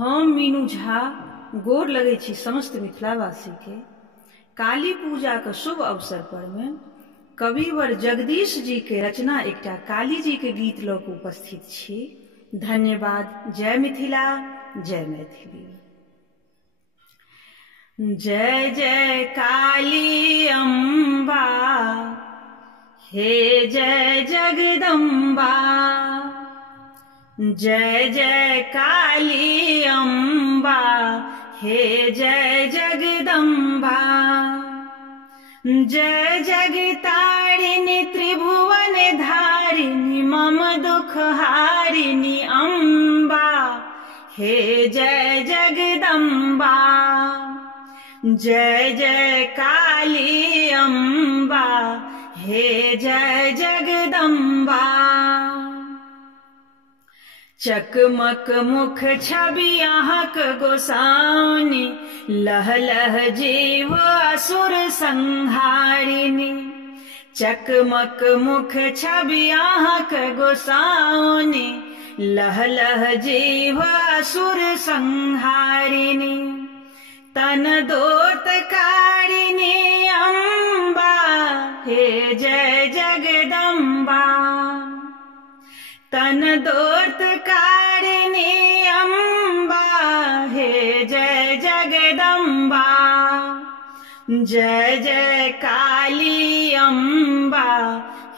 हम मीनू झा गोर लगै छी समस्त मिथिलावासी के। काली पूजा के शुभ अवसर पर में कविवर जगदीश जी के रचना एकटा काली जी के गीत लऽ कऽ उपस्थित छी। धन्यवाद। जय मिथिला, जय मैथिली। जय जय काली अम्बा, हे जय जगदम्बा। जय जय काली अम्बा, हे जय जगदम्बा। जय जगतारिणी त्रिभुवन धारिणी मम दुख हारिणी अम्बा, हे जय जगदम्बा। जय जय काली अम्बा, हे जय जगदम्बा। चकमक मुख छवि अहाँक गोसाउनी, लह लह जीव असुर संहारिणी। चकमक मुख छवि अहाँक गोसाउनी, लह लह जीव असुर संहारिणी। तन दोतकारिणी अम्बा, हे जय जगदम्बा। तन दोतकारिणी अम्बा, हे जय जगदम्बा। जय जय काली अम्बा,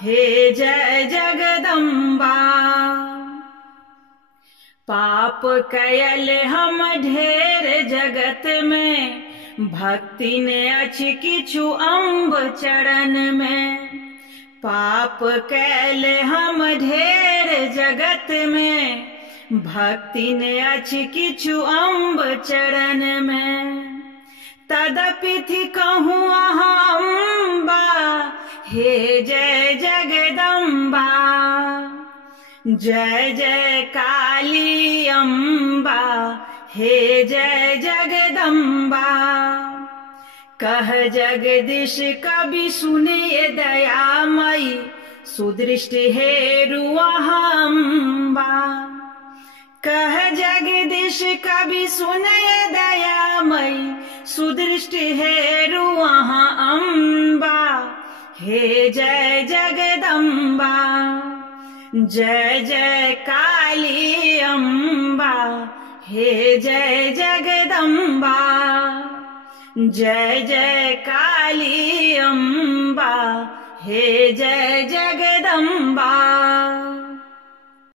हे जय जगदम्बा। पाप कयल हम ढेर जगत में, भक्ति ने अछि किछु अम्ब चरण में। पाप कैल हम ढेर जगत में, भक्ति ने अछि किछु अम्ब चरण में। तदपिथि कहूँ अहाँ अम्बा, हे जय जगदम्बा। जय जय काली अम्बा, हे जय जगदम्बा। कह जगदीश कवि सुनिए दयामयी, सुदृष्टि हेरु अहाँ अम्बा। कह जगदीश कवि सुनिए दयामयी, सुदृष्टि हेरु अहाँ अम्बा, हे जय जगदम्बा। जय जय काली अम्बा, हे जय जगदम्बा। जय जय काली अम्बा, हे जय जगदम्बा।